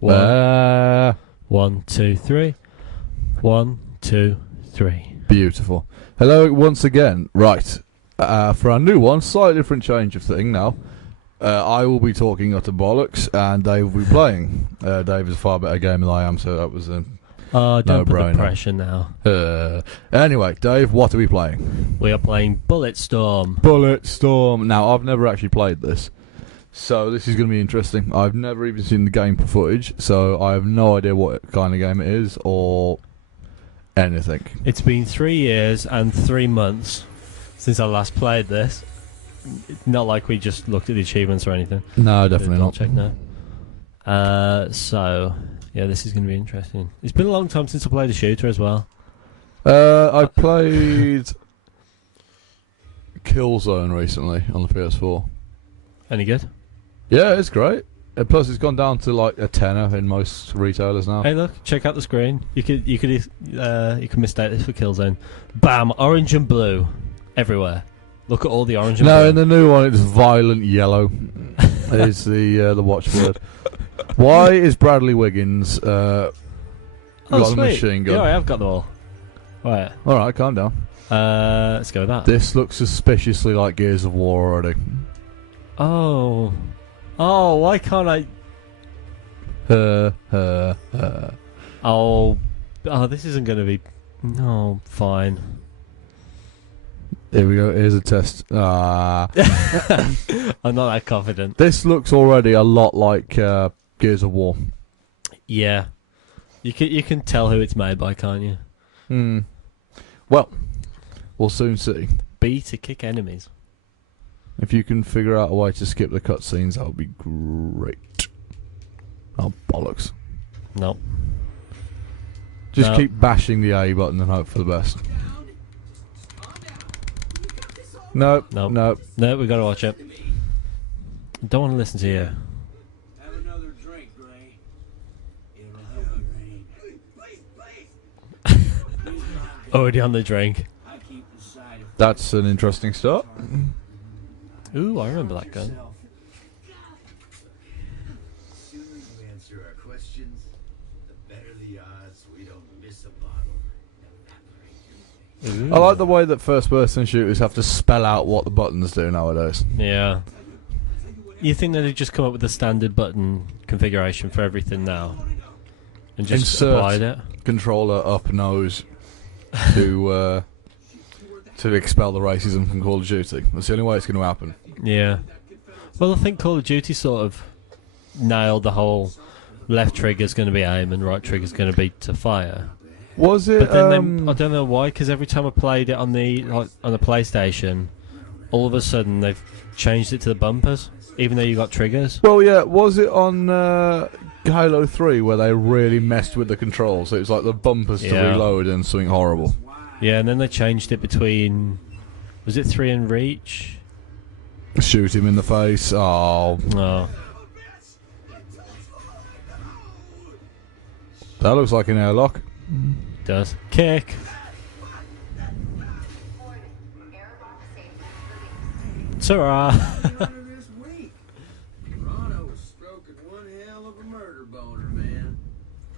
One, two, three. 1, 2, 3. Beautiful. Hello once again. Right. For our new one, slightly different change of thing now. I will be talking utter bollocks, and Dave will be playing. Dave is a far better gamer than I am, so that was a Don't put no-brainer. the pressure now. Anyway, Dave, what are we playing? We are playing Bulletstorm. Bulletstorm. Now, I've never actually played this, so this is going to be interesting. I've never even seen the gameplay footage, so I have no idea what kind of game it is or anything. It's been 3 years and 3 months since I last played this. Not like we just looked at the achievements or anything. No, definitely not. Check now. So, yeah, this is going to be interesting. It's been a long time since I played a shooter as well. I played Killzone recently on the PS4. Any good? Yeah, it's great. Plus, it's gone down to like a tenner in most retailers now. Hey, look! Check out the screen. You could mistake this for Killzone. Bam! Orange and blue everywhere. Look at all the orange and blue. No, in the new one, it's violent yellow. Is the watchword. Why is Bradley Wiggins got a machine gun? Yeah, I have got them all. Right. All right, calm down. Let's go with that. This looks suspiciously like Gears of War already. Oh, why can't I? Oh, this isn't going to be. No, fine. Here we go. Here's a test. I'm not that confident. This looks already a lot like Gears of War. Yeah, you can tell who it's made by, can't you? Well, we'll soon see. B to kick enemies. If you can figure out a way to skip the cutscenes, that would be great. Oh, bollocks. No. Just keep bashing the A button and hope for the best. No, No, we gotta watch it. Don't want to listen to you. Have another drink, Gray. It'll help your aim. Already on the drink. I keep the side of That's an interesting start. Ooh, I remember that gun. The sooner you answer our questions, the better the odds we don't miss a bottle and evaporate your way. Ooh. I like the way that first-person shooters have to spell out what the buttons do nowadays. Yeah. You think that they'd just come up with a standard button configuration for everything now? And just Insert applied it? controller up nose to expel the racism from Call of Duty. That's the only way it's going to happen. Yeah. Well, I think Call of Duty sort of nailed the whole left trigger's going to be aim and right trigger's going to be to fire. Was it? But then I don't know why, because every time I played it on the PlayStation, all of a sudden they've changed it to the bumpers, even though you got triggers. Well, yeah. Was it on Halo 3 where they really messed with the controls? So it was like the bumpers to reload and something horrible. Yeah, and then they changed it between, was it 3 and Reach? Shoot him in the face. Oh. Oh. That looks like an airlock. Does. Kick! Ta-ra! This week, Toronto was stroking one hell of a murder boner, man.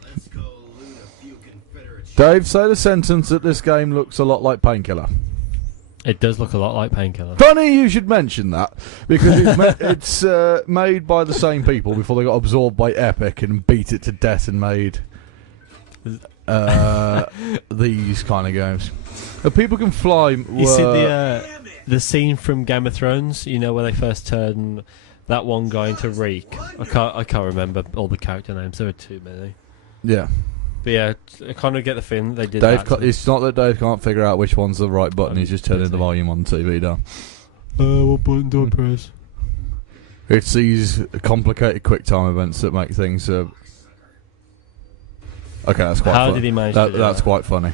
Let's go loot a few Confederate Dave, say the sentence that this game looks a lot like Painkiller. It does look a lot like Painkiller. Funny you should mention that, because it's made by the same people before they got absorbed by Epic and beat it to death and made these kind of games. People can fly. You see the scene from Game of Thrones, you know, where they first turn that one guy into Reek. I can't remember all the character names. There are too many. Yeah. But yeah, I kind of get the feeling that they did Dave, that. it's not that Dave can't figure out which one's the right button. He's just turning the volume on the TV down. What button do I press? It's these complicated quick time events that make things. Okay, that's quite. How did he manage to do That's that? quite funny.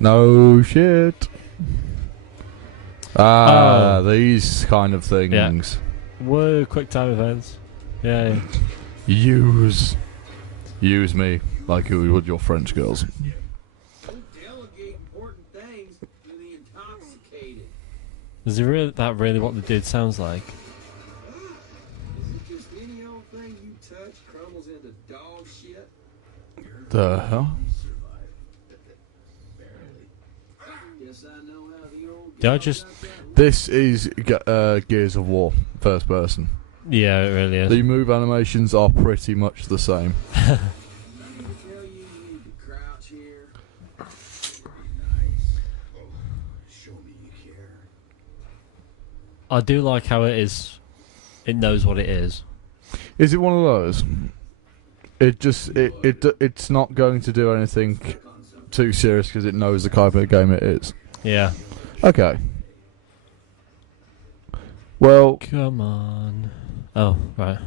No shit. These kind of things. Yeah. Whoa, quick time events. Yeah. Use me like you would your French girls. delegate important things to the intoxicated. Is that really what the dude sounds like? Is it just any old thing you touch crumbles into dog shit? The hell? Guess I know how the old Did I guy just- got that This is Gears of War, first person. Yeah, it really is. The move animations are pretty much the same. tell you need to crouch here. Nice. Oh, show me you care. I do like how it is. It knows what it is. Is it one of those? It's not going to do anything too serious because it knows the type of game it is. Yeah. Okay. Well, Come on. Oh, right.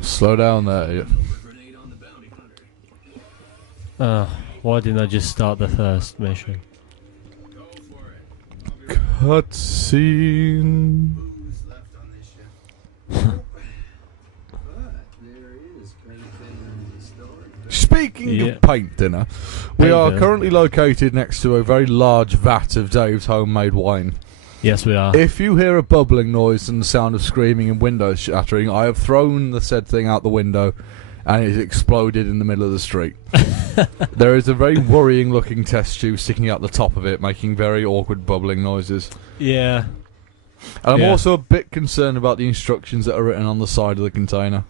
slow down there. Yeah. Grenade on the bounty hunter. Why didn't I just start the first mission? Go for it. Cutscene. Booze left on this ship. But there is paint thinner in the story. Speaking Yeah. of paint dinner, we are dinner. currently located next to a very large vat of Dave's homemade wine. Yes, we are. If you hear a bubbling noise and the sound of screaming and windows shattering, I have thrown the said thing out the window and it exploded in the middle of the street. There is a very worrying looking test tube sticking out the top of it, making very awkward bubbling noises. Yeah. And I'm Yeah. also a bit concerned about the instructions that are written on the side of the container.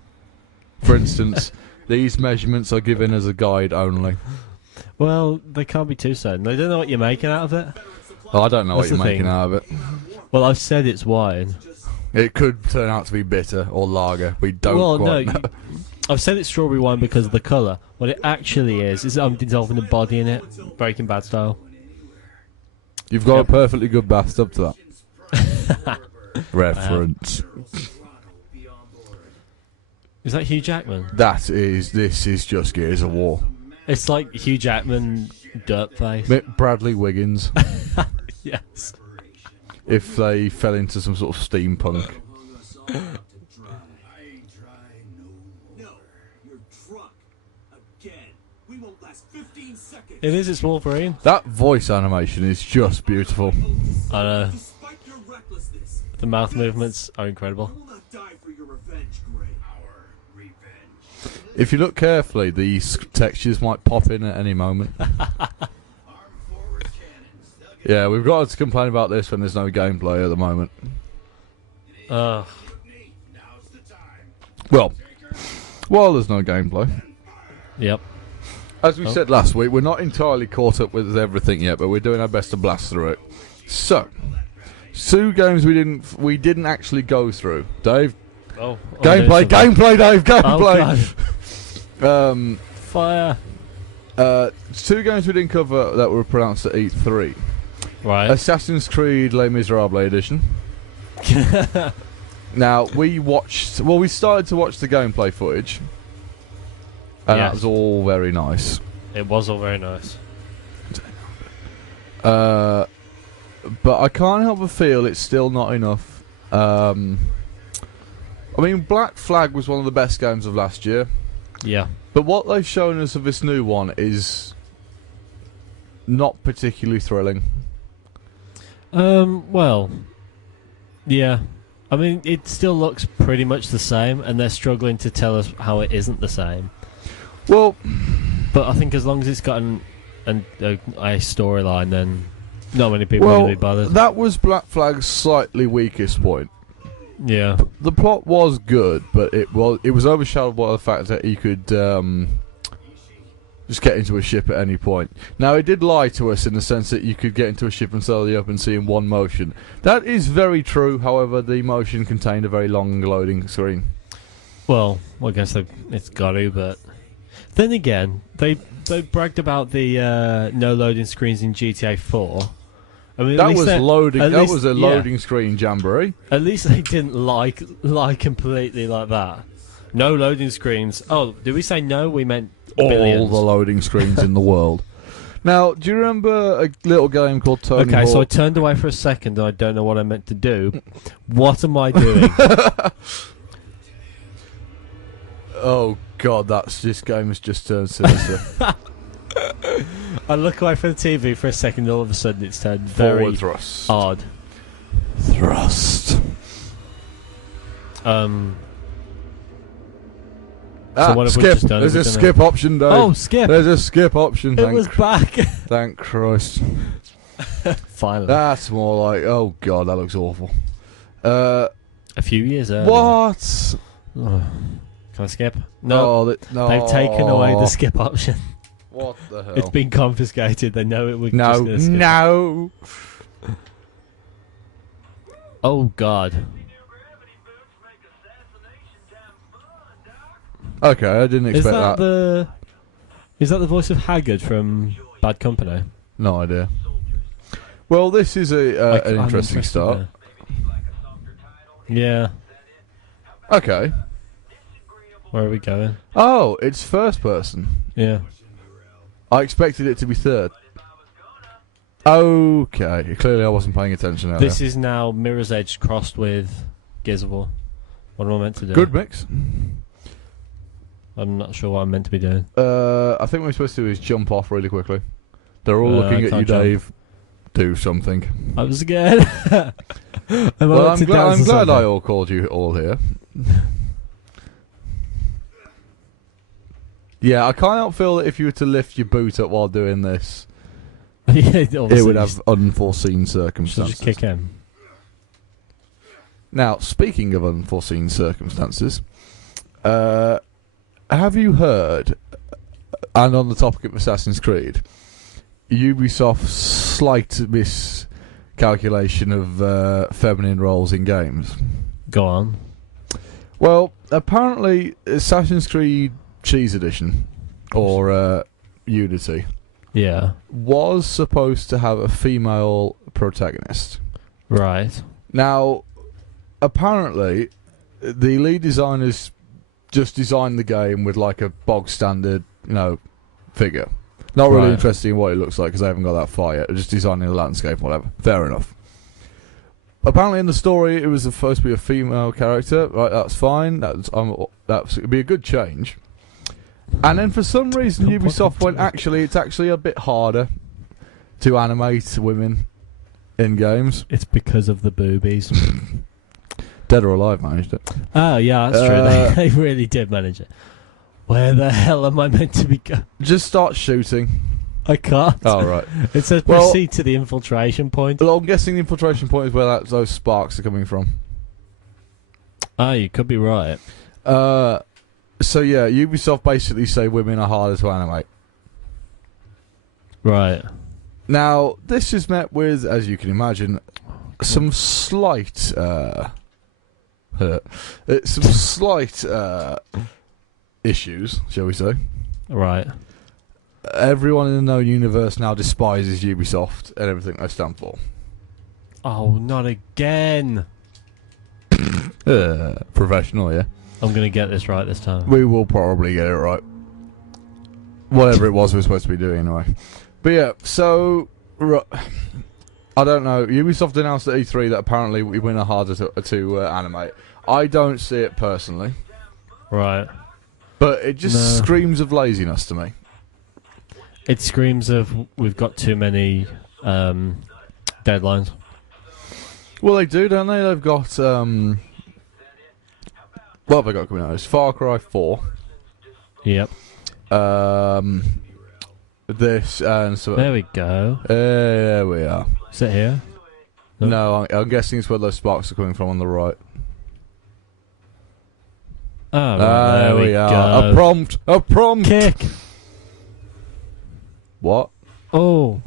For instance, these measurements are given as a guide only. Well, they can't be too certain. They don't know what you're making out of it. Well, I don't know That's what you're the making thing. out of it. Well, I've said it's wine. It could turn out to be bitter or lager. We don't Well, quite no, know. I've said it's strawberry wine because of the colour. What it actually is I'm dissolving the body in it, Breaking Bad style. You've got Yep. a perfectly good bathtub to that. Reference. Is that Hugh Jackman? This is just Gears of War. It's like Hugh Jackman, dirt face. Bradley Wiggins, Yes. if they fell into some sort of steampunk. Hung us all out to dry. I ain't dry no more. No, you're drunk. Again. We won't last 15 seconds. It is, it's Wolverine. That voice animation is just beautiful. I know. Despite your recklessness, The mouth movements are incredible. you will not die for your revenge, Gray. Our revenge. If you look carefully, the textures might pop in at any moment. Arm forward cannons. They'll get Yeah, we've got to complain about this when there's no gameplay at the moment. Ugh. mutiny. Now's the time. Well, while there's no gameplay, Yep. as we Oh. said last week, we're not entirely caught up with everything yet, but we're doing our best to blast through it. So, two games we didn't actually go through. Dave, Oh. gameplay, gameplay, Dave, Oh, gameplay. God. Fire. Two games we didn't cover that were pronounced at E3. Right. Assassin's Creed Les Miserables edition. Now, we started to watch the gameplay footage, and that Yes. was all very nice. It was all very nice. But I can't help but feel it's still not enough. I mean, Black Flag was one of the best games of last year, Yeah. but what they've shown us of this new one is not particularly thrilling. Well, yeah. I mean, it still looks pretty much the same, and they're struggling to tell us how it isn't the same. Well, But I think as long as it's got a storyline, then not many people are well, going to be bothered. that was Black Flag's slightly weakest point. Yeah. The plot was good, but it was overshadowed by the fact that you could just get into a ship at any point. Now, it did lie to us in the sense that you could get into a ship and sail the open sea in one motion. That is very true. However, the motion contained a very long loading screen. Well, I guess it's got to, but then again, they bragged about the no loading screens in GTA 4. I mean, That was loading. at That least- was a yeah. loading screen jamboree. At least they didn't lie completely like that. No loading screens. Oh, did we say no? We meant All billions. the loading screens in the world. Now, do you remember a little game called Tony Okay, so I Hawk? turned away for a second and I don't know what I meant to do. What am I doing? Oh God, this game has just turned sinister. I look away from the TV for a second, all of a sudden it's turned very Forward thrust. odd. Thrust. So what have we skip. just done? There's Have a we done skip option, Dave. Oh, skip! There's a skip option. It was back. Thank Christ. Finally. That's more like, oh God, that looks awful. A few years earlier. What? Oh. Can I skip? No. No. They've taken away the skip option. What the hell? It's been confiscated. They know it. We're No, just gonna skip it. no. Oh God. Okay, I didn't Is expect that that. Is that the voice of Haggard from Bad Company? No idea. Well, this is an I'm interesting interested start. there. Yeah. Okay. Where are we going? Oh, it's first person. Yeah. I expected it to be third. Okay, clearly I wasn't paying attention earlier. This is now Mirror's Edge crossed with Gears of War. What am I meant to do? Good mix. I'm not sure what I'm meant to be doing. I think what we're supposed to do is jump off really quickly. They're all looking at you, can't jump. Dave. Do something. I was scared. Well, I'm glad I all called you all here. Yeah, I can't feel that if you were to lift your boot up while doing this, it would have unforeseen Should circumstances. just kick him. Now, speaking of unforeseen circumstances, have you heard, and on the topic of Assassin's Creed, Ubisoft's slight miscalculation of feminine roles in games? Go on. Well, apparently Assassin's Creed Cheese Edition, or Unity, Yeah. was supposed to have a female protagonist. Right. Now, apparently, the lead designers just designed the game with like a bog standard, figure. Not really Right. interested in what it looks like because they haven't got that far yet. They're just designing the landscape, whatever. Fair enough. Apparently, in the story, it was supposed to be a female character. Right, that's fine. It'd be a good change. And then for some reason, Ubisoft went, it's actually a bit harder to animate women in games. It's because of the boobies. Dead or Alive managed it. Oh, yeah, that's true. They really did manage it. Where the hell am I meant to be going? Just start shooting. I can't. Oh, right. It says proceed to the infiltration point. Well, I'm guessing the infiltration point is where those sparks are coming from. Ah, you could be right. So, yeah, Ubisoft basically say women are harder to animate. Right. Now, this is met with, as you can imagine, some slight issues, shall we say. Right. Everyone in the known universe now despises Ubisoft and everything they stand for. Oh, not again. Professional, yeah. I'm going to get this right this time. We will probably get it right. Whatever it was we were supposed to be doing anyway. But yeah, so I don't know. Ubisoft announced at E3 that apparently women are harder to animate. I don't see it personally. Right. But it just screams of laziness to me. It screams of we've got too many deadlines. Well, they do, don't they? They've got what have they got coming out? It's Far Cry 4. Yep. This and so. There we go. There we are. Is it here? No, I'm guessing it's where those sparks are coming from on the right. Oh, right, there we are. go. A prompt. Kick. What? Oh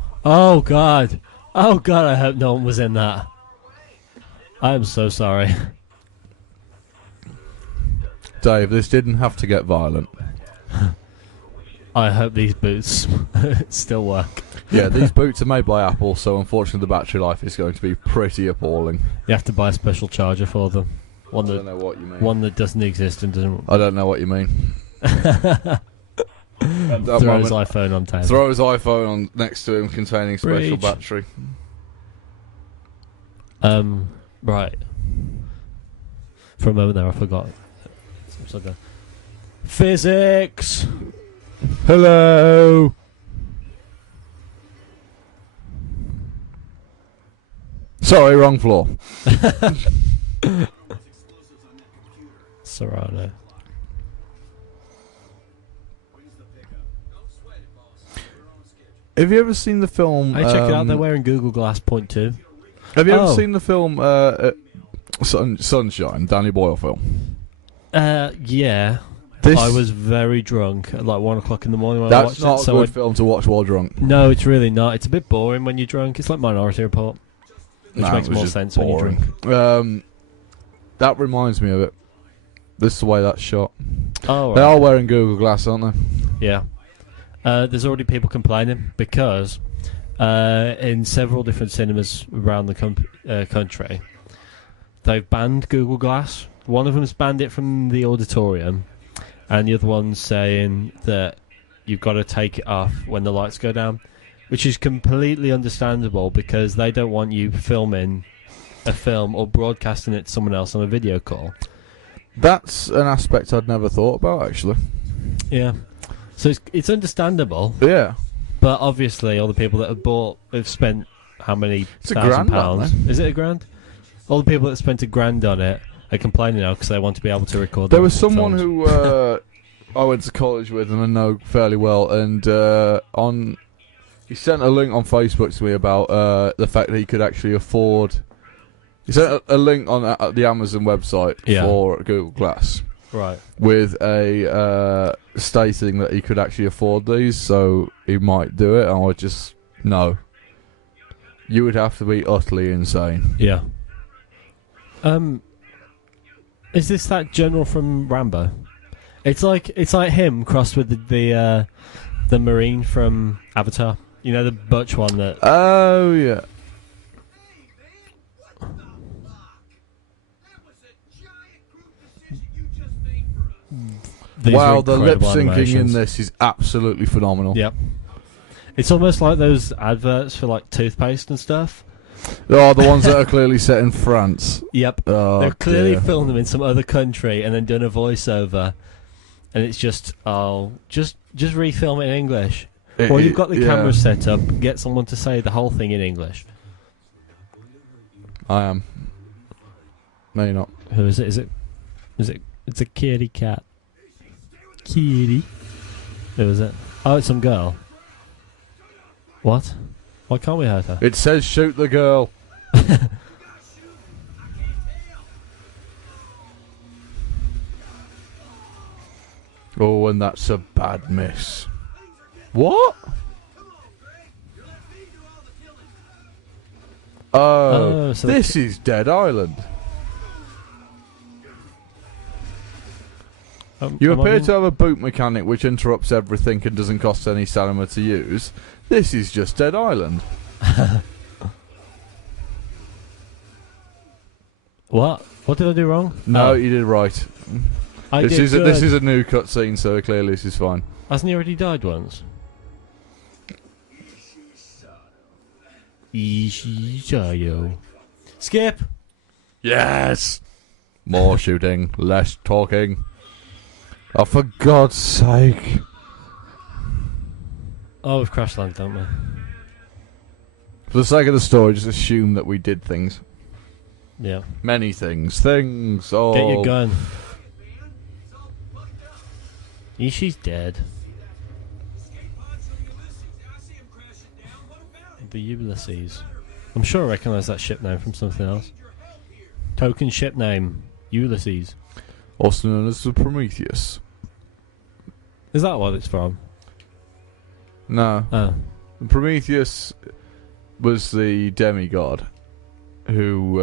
God. Oh God, I hope no one was in that. I am so sorry. Dave, this didn't have to get violent. I hope these boots still work. Yeah, these boots are made by Apple, so unfortunately the battery life is going to be pretty appalling. You have to buy a special charger for them. I don't know what you mean. One that doesn't exist and doesn't. I don't know what you mean. Throw his iPhone on table. Throw his iPhone on next to him containing special Breach. battery. Right. For a moment there, I forgot. Physics. Hello. Sorry, wrong floor. Serrano. Have you ever seen the film? Hey, check it out. They're wearing Google Glass Point 2. Have you ever seen the film Sunshine, Danny Boyle film? Yeah. This, I was very drunk at like 1 o'clock in the morning when I watched that's it. not a good film to watch while drunk. No, it's really not. It's a bit boring when you're drunk. It's like Minority Report, which Nah, makes it was more just sense when you're boring. drunk. That reminds me of it. This is the way that's shot. Oh, They right. are wearing Google Glass, aren't they? Yeah. There's already people complaining because in several different cinemas around the country, they've banned Google Glass. One of them's banned it from the auditorium, and the other one's saying that you've got to take it off when the lights go down, which is completely understandable because they don't want you filming a film or broadcasting it to someone else on a video call. That's an aspect I'd never thought about, actually. Yeah. So it's understandable, Yeah. but obviously all the people that have spent how many It's £1,000? £1,000, Is it £1,000? All the people that spent £1,000 on it are complaining now because they want to be able to record. There their was someone films. who I went to college with and I know fairly well, and he sent a link on Facebook to me about the fact that he could actually afford. He sent a link on the Amazon website for Google Glass, Right. with a stating that he could actually afford these, so he might do it. And I would just no. You would have to be utterly insane. Yeah. Is this that general from Rambo? It's like him crossed with the Marine from Avatar. You know, the butch one that. Oh yeah. These Wow, are the lip incredible syncing in animations. this is absolutely phenomenal. Yep. It's almost like those adverts for like toothpaste and stuff. Oh, the ones that are clearly set in France. Yep. Oh, They've clearly dear. filmed them in some other country and then done a voiceover, and it's just just refilm it in English. Or you've got the camera set up, get someone to say the whole thing in English. I am. No, you're not. Who is it? Is it? It's a kitty cat. Kitty. Who is it? Oh, it's some girl. What? Why can't we hurt her? It says shoot the girl. Oh, and that's a bad miss. What? Oh, so this is Dead Island. You am I appear being- to have a boot mechanic which interrupts everything and doesn't cost any stamina to use. This is just Dead Island. What? What did I do wrong? No, Oh, you did right. I This did is good. this is a new cutscene, so clearly this is fine. Hasn't he already died once? Ishizayo. Skip! Yes. More shooting, less talking. Oh, for God's sake! Oh, we've crash landed, don't we? For the sake of the story, just assume that we did things. Yeah. Many things. Things. Oh. Get your gun. Ishi's dead. The Ulysses. I'm sure I recognise that ship name from something else. Token ship name. Ulysses. Also known as the Prometheus. Is that what it's from? No. Oh. Prometheus was the demigod who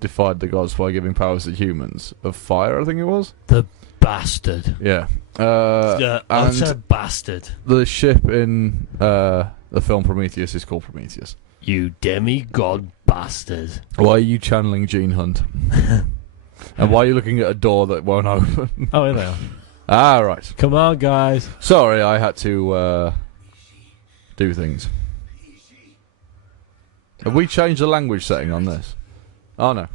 defied the gods by giving powers to humans. Of fire, I think it was? The bastard. Yeah. The utter And bastard. the ship in the film Prometheus is called Prometheus. You demigod bastard. Why are you channeling Gene Hunt? And why are you looking at a door that won't open? Oh, here they are. Ah, right. Come on, guys. Sorry, I had to do things. Have we changed the language setting on this? Oh, no.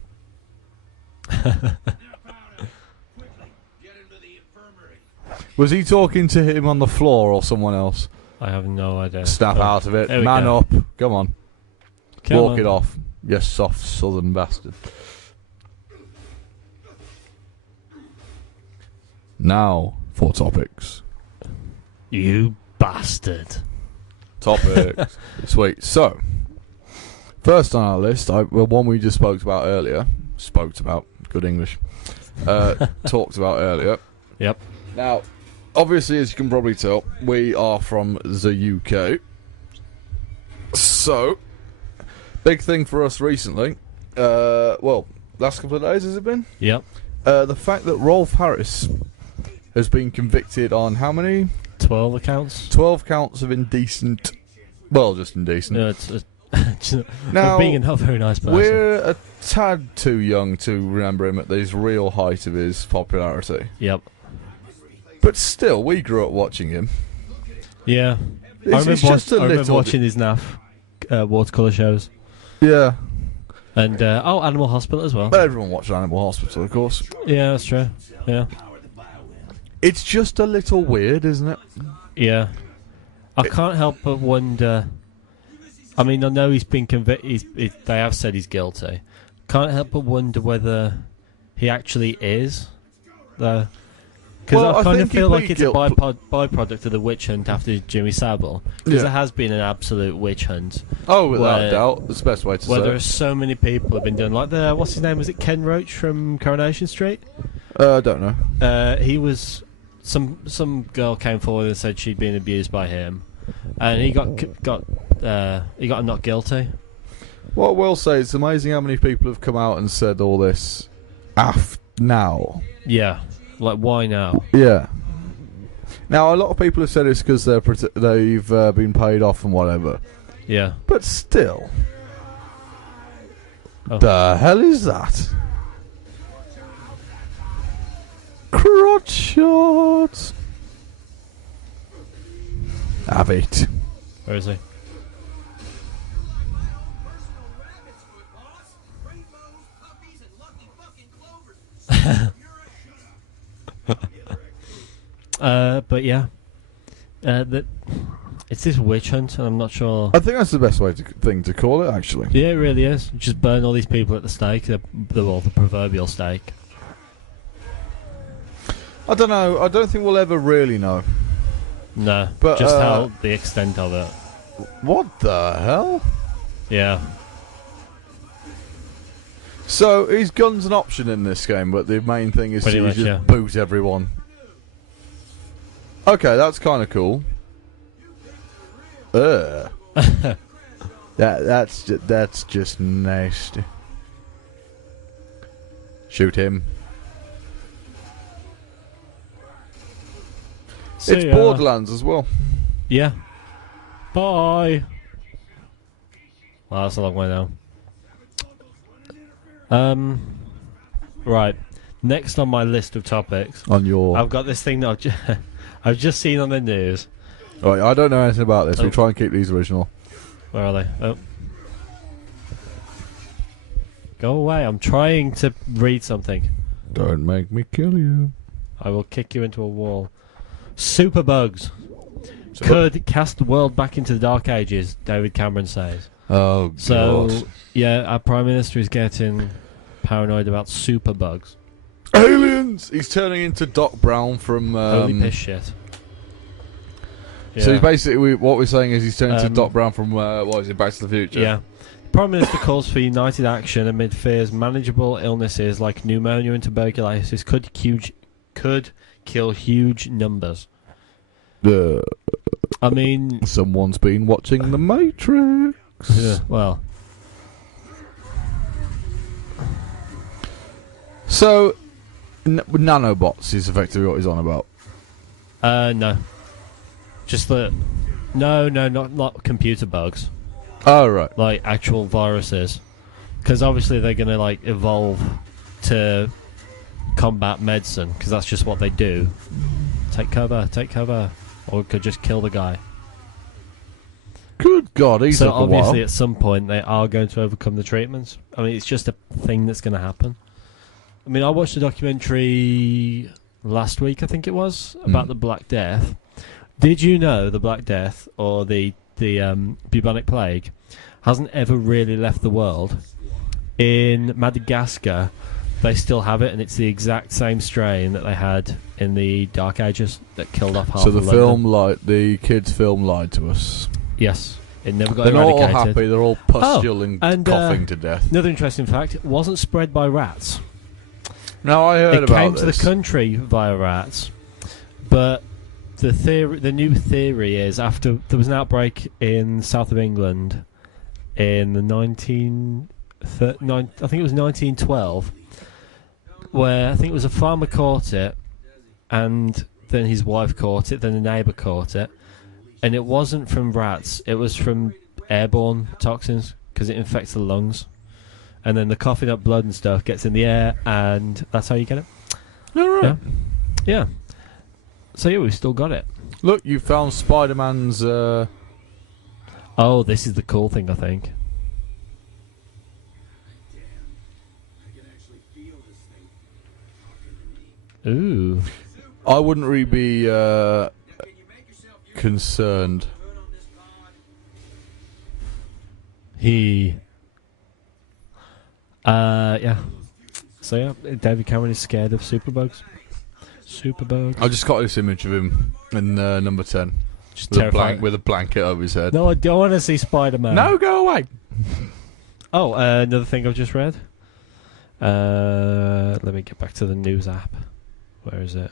Was he talking to him on the floor or someone else? I have no idea. Snap out of it. there we Man go. up. Come on. Come Walk on. it off. You soft southern bastard. Now for topics. You bastard. Topics. Sweet. So, first on our list, one we just spoke about earlier. Good English. Talked about earlier. Yep. Now, obviously, as you can probably tell, we are from the UK. So, big thing for us recently. Last couple of days has it been? Yep. The fact that Rolf Harris has been convicted on how many? 12 accounts. 12 counts of indecent. Well, just indecent. No, it's Now, being a not very nice person. we're a tad too young to remember him at the real height of his popularity. Yep. But still, we grew up watching him. Yeah. It's just a I remember little. watching his NAF watercolour shows. Yeah. And, Animal Hospital as well. But everyone watched Animal Hospital, of course. Yeah, that's true. Yeah. It's just a little weird, isn't it? Yeah. I can't help but wonder. I mean, I know he's been convicted. They have said he's guilty. Can't help but wonder whether he actually is, though. Because Well, I I kind of think he'd feel be like it's a byproduct of the witch hunt after Jimmy Savile. Because Yeah. there has been an absolute witch hunt. Oh, without Where- doubt. That's the best way to Where say there are it. so many people have been doing. Like what's his name? Was it Ken Roach from Coronation Street? I don't know. He was. Some girl came forward and said she'd been abused by him. And he got not guilty. What I will say, it's amazing how many people have come out and said all this now. Yeah, like why now? Yeah. Now, a lot of people have said it's because they've been paid off and whatever. Yeah. But still. Oh. The hell is that? Crotch shots. Have it. Where is he? But yeah, it's this witch hunt, and I'm not sure. I think that's the best thing to call it, actually. Yeah, it really is. Just burn all these people at the stake, the proverbial stake. I don't know. I don't think we'll ever really know. No, But, just how the extent of it. What the hell? Yeah. So, is guns an option in this game, but the main thing is Pretty to much, just yeah. boot everyone? Okay, that's kind of cool. That's just nasty. Shoot him. See It's ya. Borderlands as well. Yeah. Bye. Well, that's a long way now. Right. Next on my list of topics, On your... I've got this thing that I've just seen on the news. Right, I don't know anything about this. Oh. We try and keep these original. Where are they? Oh. Go away. I'm trying to read something. Don't make me kill you. I will kick you into a wall. Superbugs could cast the world back into the Dark Ages, David Cameron says. Oh, So, God. yeah, our Prime Minister is getting paranoid about superbugs. Aliens! He's turning into Doc Brown from... Holy piss shit. So Yeah. he's basically, what we're saying is he's turning to Um, Doc Brown from, what is it, Back to the Future? Yeah. Prime Minister calls for united action amid fears manageable illnesses like pneumonia and tuberculosis could kill huge numbers. I mean... Someone's been watching The Matrix. Yeah, well... So, nanobots is effectively what he's on about. No. Just the... No, not computer bugs. Oh, right. Like actual viruses. Because obviously they're going to like evolve to combat medicine, because that's just what they do. Take cover. Or it could just kill the guy. Good God, he's So up a obviously while. at some point they are going to overcome the treatments. I mean, it's just a thing that's going to happen. I mean, I watched a documentary last week, I think it was, about the Black Death. Did you know the Black Death, or the bubonic plague, hasn't ever really left the world? In Madagascar, they still have it, and it's the exact same strain that they had in the Dark Ages that killed off half So of the London. the kids' film lied to us. Yes, it never got They're not all eradicated. happy. They're all pustuling, and, coughing to death. Another interesting fact: it wasn't spread by rats. Now I heard It about came this. to the country via rats, but the new theory is after there was an outbreak in south of England in the I think it was 1912, where I think it was a farmer caught it, and then his wife caught it, then a neighbour caught it, and it wasn't from rats; it was from airborne toxins because it infects the lungs. And then the coughing up blood and stuff gets in the air, and that's how you get it. All right. Yeah. So yeah, we've still got it. Look, you found Spider-Man's. Oh, this is the cool thing, I think. Ooh. I wouldn't really be concerned. Yeah. So yeah, David Cameron is scared of superbugs. Superbugs. I just got this image of him in number 10. Just With terrifying. with a blanket over his head. No, I don't want to see Spider-Man. No, go away. Oh, another thing I've just read. Let me get back to the news app. Where is it?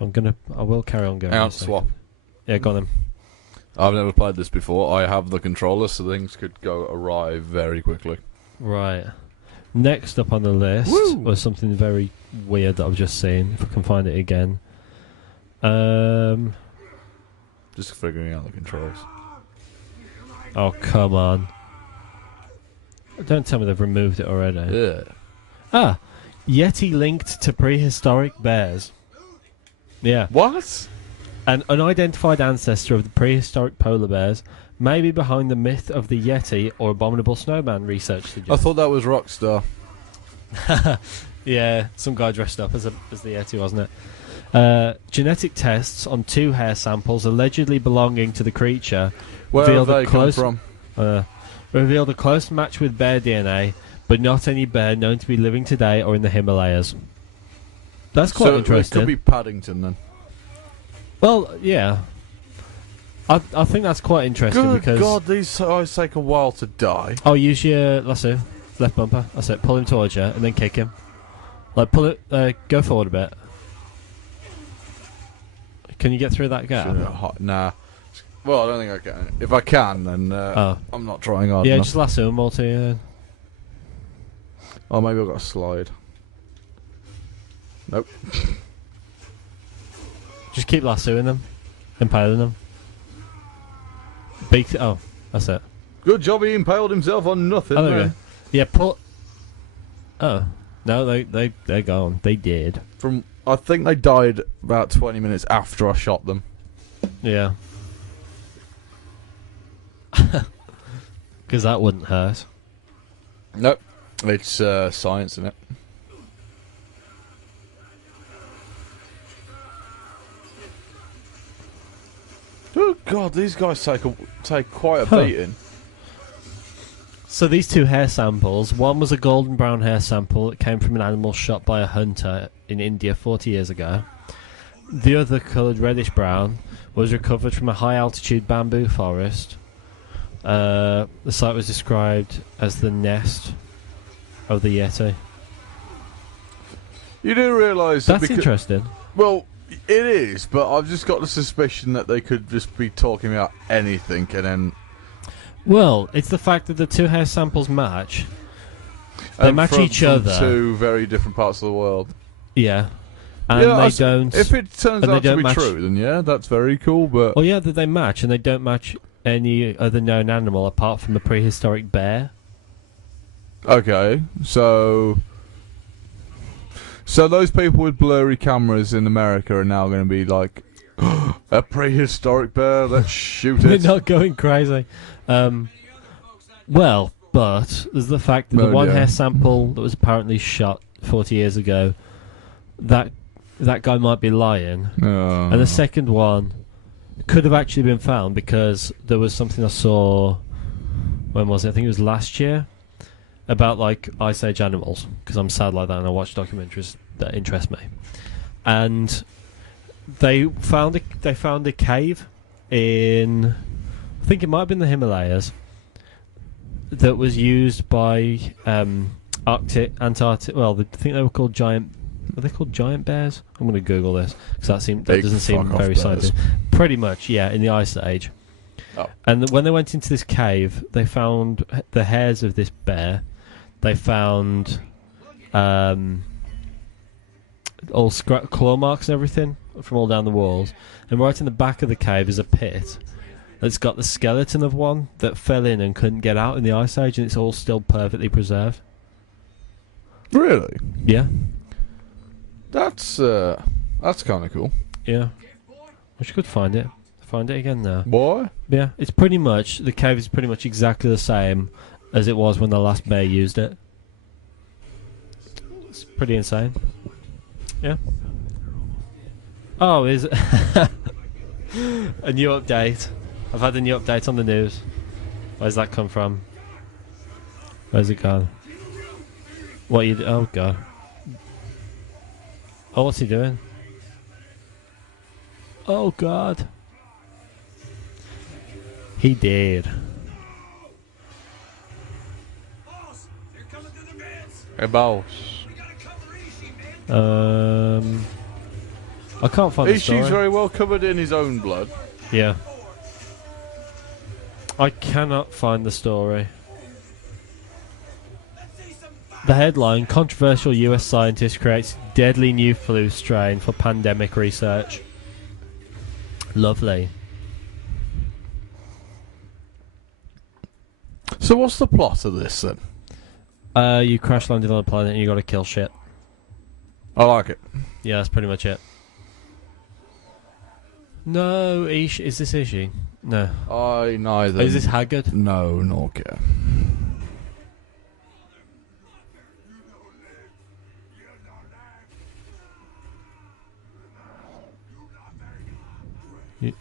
I will carry on going. Hang on, swap. Yeah, go on then. I've never played this before. I have the controller, so things could go awry very quickly. Right. Next up on the list was something very weird that I've just seen. If I can find it again. Just figuring out the controls. Oh, come on. Don't tell me they've removed it already. Yeah. Ah, Yeti linked to prehistoric bears. Yeah. What? An unidentified ancestor of the prehistoric polar bears may be behind the myth of the Yeti or abominable snowman, research I suggests. thought that was Rockstar. Yeah, some guy dressed up as the Yeti, wasn't it? Genetic tests on 2 hair samples allegedly belonging to the creature Where have revealed they a come close from? revealed a close match with bear DNA, but not any bear known to be living today or in the Himalayas. That's quite So interesting. it could be Paddington then. Well, yeah. I think that's quite interesting Good because... God, these guys take a while to die. Oh, use your lasso, left bumper. That's it. Pull him towards you and then kick him. Like, pull it, go forward a bit. Can you get through that gap? Nah. Well, I don't think I can. If I can, then I'm not trying hard Yeah, enough. just lasso him all to you. Oh, maybe I've got a slide. Nope. Just keep lassoing them. Impaling them. Oh, that's it. Good job he impaled himself on nothing. Oh, there we there. go. Yeah, pull... Oh. No, they're gone. They did. I think they died about 20 minutes after I shot them. Yeah. Because that wouldn't hurt. Nope. It's science, isn't it? Oh God, these guys take quite a beating. So these 2 hair samples, one was a golden brown hair sample that came from an animal shot by a hunter in India 40 years ago. The other, coloured reddish brown, was recovered from a high altitude bamboo forest. The site was described as the nest of the Yeti. You do realise That's interesting. Well, it is, but I've just got the suspicion that they could just be talking about anything and then... Well, it's the fact that the 2 hair samples match. They match each from other. 2 very different parts of the world. Yeah. And yeah, they don't... If it turns and out they to don't be match- true, then yeah, that's very cool, but... Oh yeah, that they match, and they don't match any other known animal apart from the prehistoric bear. Okay, so those people with blurry cameras in America are now going to be like, a prehistoric bear, let's shoot They're it. not going crazy. Well, but there's the fact that the Well, one yeah. hair sample that was apparently shot 40 years ago, that that guy might be lying. Oh. And the second one could have actually been found because there was something I saw. When was it? I think it was last year about like Ice Age animals because I'm sad like that and I watch documentaries that interest me. And they found a cave in, I think it might have been the Himalayas, that was used by Antarctic. Well, I think they were called giant. Are they called giant bears? I'm going to Google this because that doesn't seem very scientific. Pretty much, yeah, in the Ice Age. Oh. And when they went into this cave, they found the hairs of this bear. They found all claw marks and everything from all down the walls. And right in the back of the cave is a pit that's got the skeleton of one that fell in and couldn't get out in the Ice Age, and it's all still perfectly preserved. Really? Yeah. That's kind of cool. Yeah. I could find it. Find it again now. Why? Yeah, it's pretty much, the cave is pretty much exactly the same as it was when the last bear used it. It's pretty insane. Yeah. Oh, is a new update. I've had a new update on the news. Where's that come from? Where's it gone? What you? Oh god. Oh, what's he doing? Oh god. He did. Hey, boss. I can't find the story. Ishi's very well covered in his own blood. Yeah. I cannot find the story. The headline: controversial US scientist creates deadly new flu strain for pandemic research. Lovely. So what's the plot of this then? You crash landed on a planet and you gotta kill shit. I like it. Yeah, that's pretty much it. No, Ish. Is this Ishi? No. I neither. Is this Haggard? No, nor care.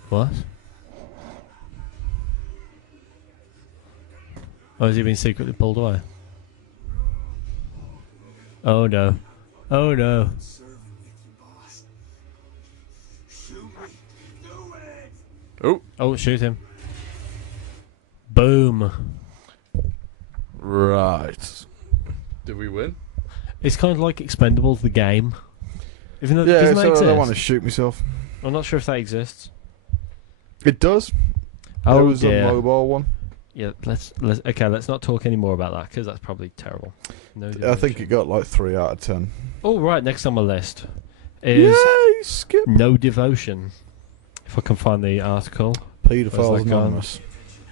What? Oh, has he been secretly pulled away? Oh no. Oh no. Oh. Oh, shoot him. Boom. Right. Did we win? It's kind of like Expendables, the game. Even though Yeah, doesn't that so I exist? don't want to shoot myself. I'm not sure if that exists. It does. Oh there was dear. a mobile one. Yeah, let's not talk any more about that because that's probably terrible. No I devotion. think it got like 3 out of 10. Oh right, next on my list is Yay, skip. No Devotion. If I can find the article. Paedophiles Where's that gone? Anonymous.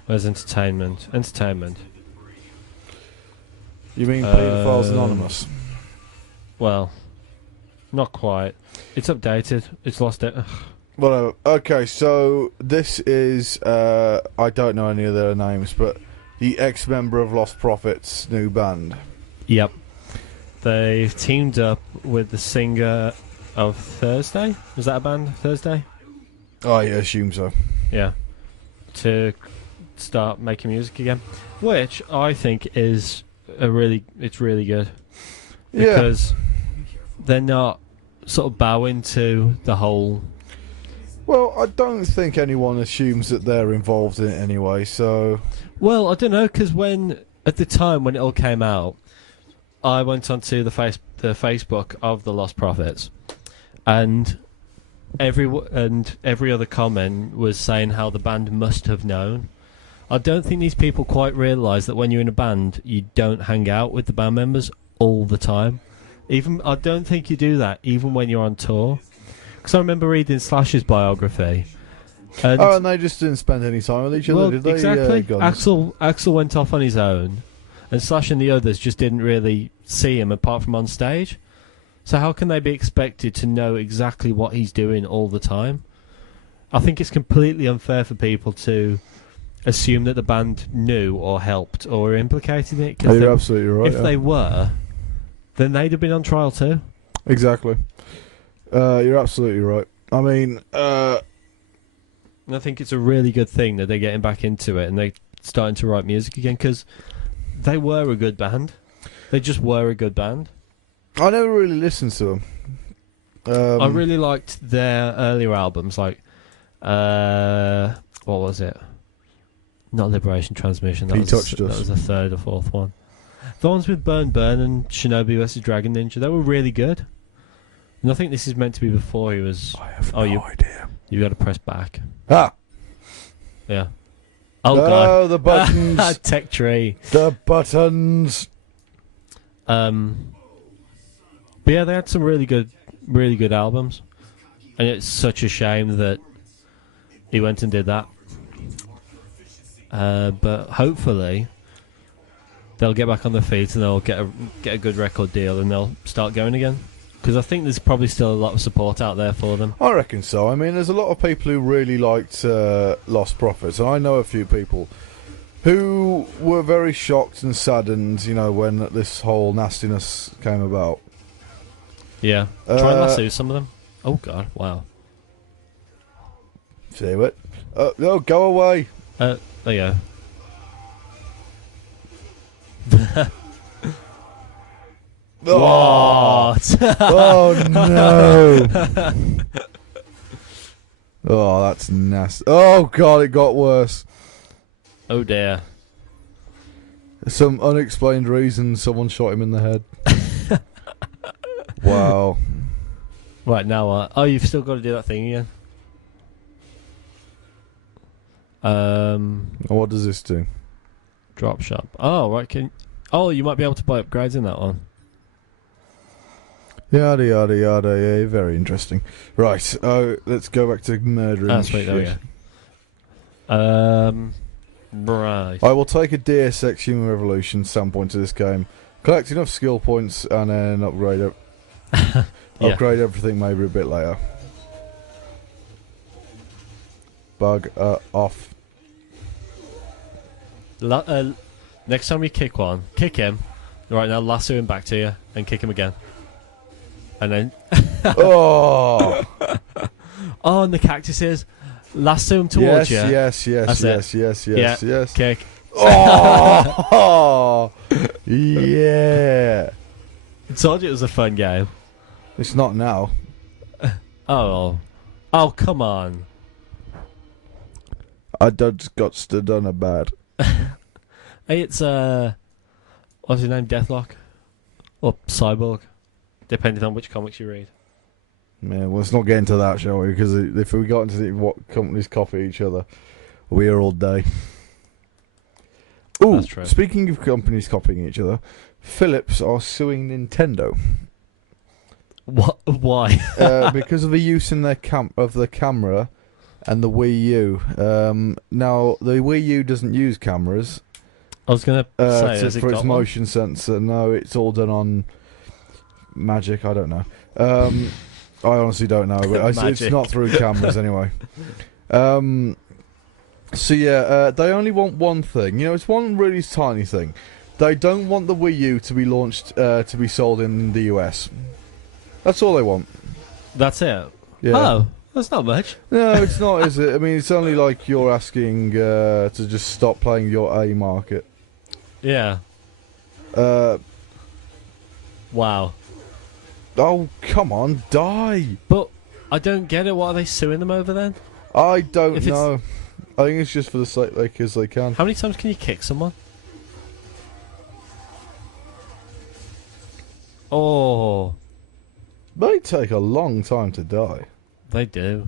Where's entertainment? Entertainment. You mean Paedophiles Anonymous? Well, not quite. It's updated. It's lost it. Ugh. Whatever. Okay, so this is, I don't know any of their names, but the ex-member of Lost Prophets' new band. Yep. They've teamed up with the singer of Thursday. Was that a band? Thursday? I assume so. Yeah. To start making music again. Which I think is it's really good. Because they're not sort of bowing to the whole... Well, I don't think anyone assumes that they're involved in it anyway, so... Well, I don't know, because at the time when it all came out, I went onto the Facebook of the Lost Prophets, and every other comment was saying how the band must have known. I don't think these people quite realise that when you're in a band, you don't hang out with the band members all the time. I don't think you do that, even when you're on tour. Because I remember reading Slash's biography. And they just didn't spend any time with each other, did they? Exactly. Guns? Axl went off on his own, and Slash and the others just didn't really see him apart from on stage. So how can they be expected to know exactly what he's doing all the time? I think it's completely unfair for people to assume that the band knew or helped or were implicated in it. You're absolutely right. If they were, then they'd have been on trial too. Exactly. You're absolutely right. I mean, And I think it's a really good thing that they're getting back into it and they're starting to write music again, because they were a good band. They just were a good band. I never really listened to them. I really liked their earlier albums, like what was it? Not Liberation Transmission. That Touched Us. That was the third or fourth one. The ones with Burn Burn and Shinobi vs Dragon Ninja, they were really good. And I think this is meant to be before he was. I have no idea. You got to press back. Ah! Yeah. Oh god. The buttons. Tech tree. The buttons. But yeah, they had some really good albums, and it's such a shame that he went and did that. But hopefully they'll get back on their feet and they'll get a good record deal and they'll start going again. Because I think there's probably still a lot of support out there for them. I reckon so. I mean, there's a lot of people who really liked Lost Prophets, and I know a few people who were very shocked and saddened, you know, when this whole nastiness came about. Yeah. Try and lasso some of them. Oh god, wow. See what? No, go away. There you go. What? Oh no! Oh, that's nasty. Oh god, it got worse. Oh dear. Some unexplained reason, someone shot him in the head. Wow. Right, now what? Oh, you've still got to do that thing again. What does this do? Drop shop. Oh, right. Oh, you might be able to buy upgrades in that one. Yada yada yada. Yeah, very interesting. Right. Let's go back to murdering. Ah, sweet. There we go. Right. I will take a Deus Ex Human Revolution standpoint to this game. Collect enough skill points and then upgrade it. Yeah. Upgrade everything maybe a bit later. Bug off. Next time you kick him. Right now, lasso him back to you and kick him again. And then. Oh! Oh, and the cactuses. Lasso him towards you. Yes. Yeah. Kick. Oh! Yeah! I told you it was a fun game. It's not now. Oh, come on. I just got stood on a bad. Hey, it's what's his name? Deathlock or Cyborg, depending on which comics you read. Yeah, well, let's not get into that, shall we? Because if we got into what companies copy each other, we're here all day. Ooh, That's true. Speaking of companies copying each other, Philips are suing Nintendo. What? Why? Because of the use in their of the camera and the Wii U. Now, the Wii U doesn't use cameras. I was going to say, has it for got its one? motion sensor. No, it's all done on Magic. I don't know. I honestly don't know, but it's not through cameras anyway. So yeah, they only want one thing. You know, it's one really tiny thing. They don't want the Wii U to be launched to be sold in the US. That's all they want. That's it. Yeah. Oh, that's not much. No, it's not, is it? I mean, it's only like you're asking to just stop playing your A market. Yeah. Wow. Oh, come on, die! But I don't get it. What are they suing them over then? I don't If it's- know. I think it's just for the sake because they can. How many times can you kick someone? Oh, They take a long time to die. they do.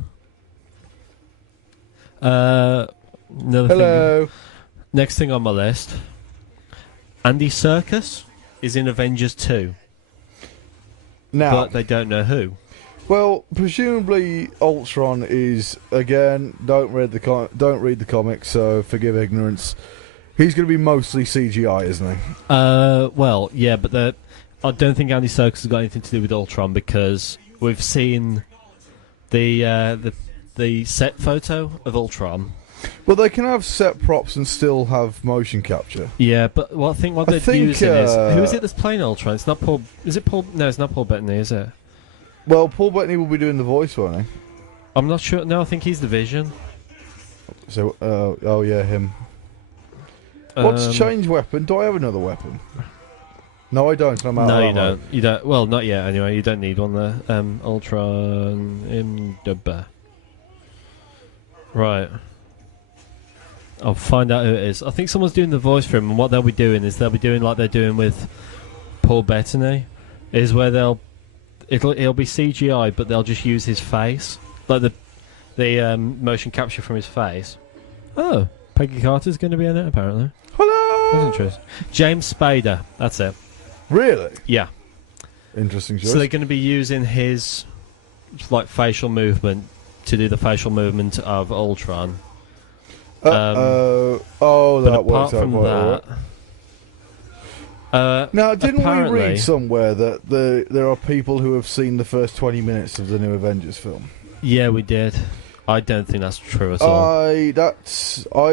Another thing. Hello. Next thing on my list. Andy Serkis is in Avengers 2, Now, but they don't know who. well, presumably Ultron is again. Don't read the comics, so forgive ignorance. He's going to be mostly CGI, isn't he? Well, yeah, but I don't think Andy Serkis has got anything to do with Ultron because we've seen the set photo of Ultron. Well, they can have set props and still have motion capture. Yeah, but what they're think, using is who is it that's playing Ultron? It's not Paul. Is it Paul? No, it's not Paul Bettany, is it? Well, Paul Bettany will be doing the voice, won't he? I'm not sure. No, I think he's the Vision. So, oh yeah, him. What's change weapon? Do I have another weapon? No, I don't. I'm out No, of you ammo. don't. You don't. Well, not yet. Anyway, you don't need one there. Ultron Imdb. Right. I'll find out who it is. I think someone's doing the voice for him, and what they'll be doing is they'll be doing like they're doing with Paul Bettany, is where it'll be CGI, but they'll just use his face, like the motion capture from his face. Oh, Peggy Carter's going to be in it apparently. Hello. That's interesting. James Spader. That's it. Really? Yeah. Interesting choice. So they're going to be using his like facial movement to do the facial movement of Ultron. Oh, But that apart works out from quite all that, right. Now, didn't we apparently- read somewhere that there are people who have seen the first 20 minutes of the new Avengers film? Yeah, we did. I don't think that's true at all. I